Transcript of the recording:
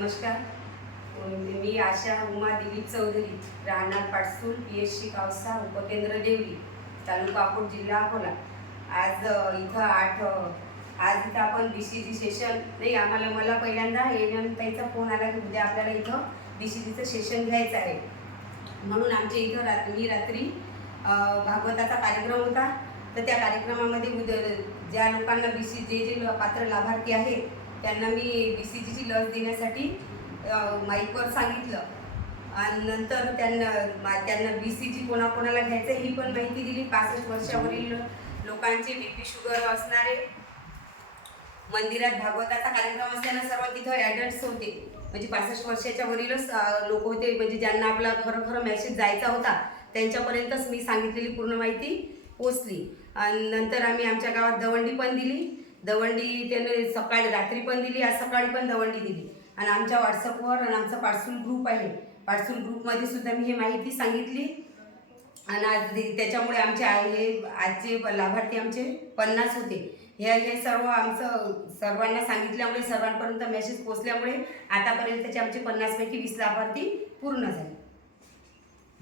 नमस्कार. मी आशा उमा दिलीप चौधरी राहणार Patsul P H C Kavsa उपकेंद्र देवली तालुका अकोट जिल्हा अकोला. आज इथं आठ आज इथं आपण बी सी जी सेशन नाही आम्हाला मला पहिल्यांदा एन ताईचा फोन आला की उद्या आपल्याला इथं बी सी जीचं सेशन घ्यायचं आहे. म्हणून आमच्या इथं रात मी रात्री भागवताचा कार्यक्रम होता. तर त्या कार्यक्रमामध्ये उद्या ज्या लोकांना बी सी जे जे पात्र लाभार्थी आहेत त्यांना मी बी सी जीची लस देण्यासाठी माईकवर सांगितलं. आणि नंतर त्यांना मा- त्यांना बी सी जी कोणाकोणाला घ्यायचं ही पण माहिती दिली. पासष्ट वर्षावरील लोकांचे बी पी शुगर असणारे मंदिरात भागवताचा कार्यक्रम असल्यानं सर्व तिथं ॲडल्ट्स होते. म्हणजे पासष्ट वर्षाच्या वरीलच लोक होते. म्हणजे ज्यांना आपला खरोखर मेसेज जायचा होता त्यांच्यापर्यंतच मी सांगितलेली पूर्ण माहिती पोचली आणि नंतर आम्ही आमच्या गावात दवंडी पण दिली. दवंडी त्याने सकाळी रात्री पण दिली आज सकाळी पण दवंडी दिली. आणि आमच्या व्हॉट्सअपवर आणि आमचा पार्सल ग्रुप आहे. पार्सल ग्रुपमध्ये सुद्धा मी हे माहिती सांगितली. आणि आज त्याच्यामुळे आमचे हे आजचे लाभार्थी आमचे पन्नास होते. हे हे सर्व आमचं सर्वांना सांगितल्यामुळे सर्वांपर्यंत मेसेज पोचल्यामुळे आतापर्यंतचे आमचे पन्नासपैकी वीस लाभार्थी पूर्ण झाले.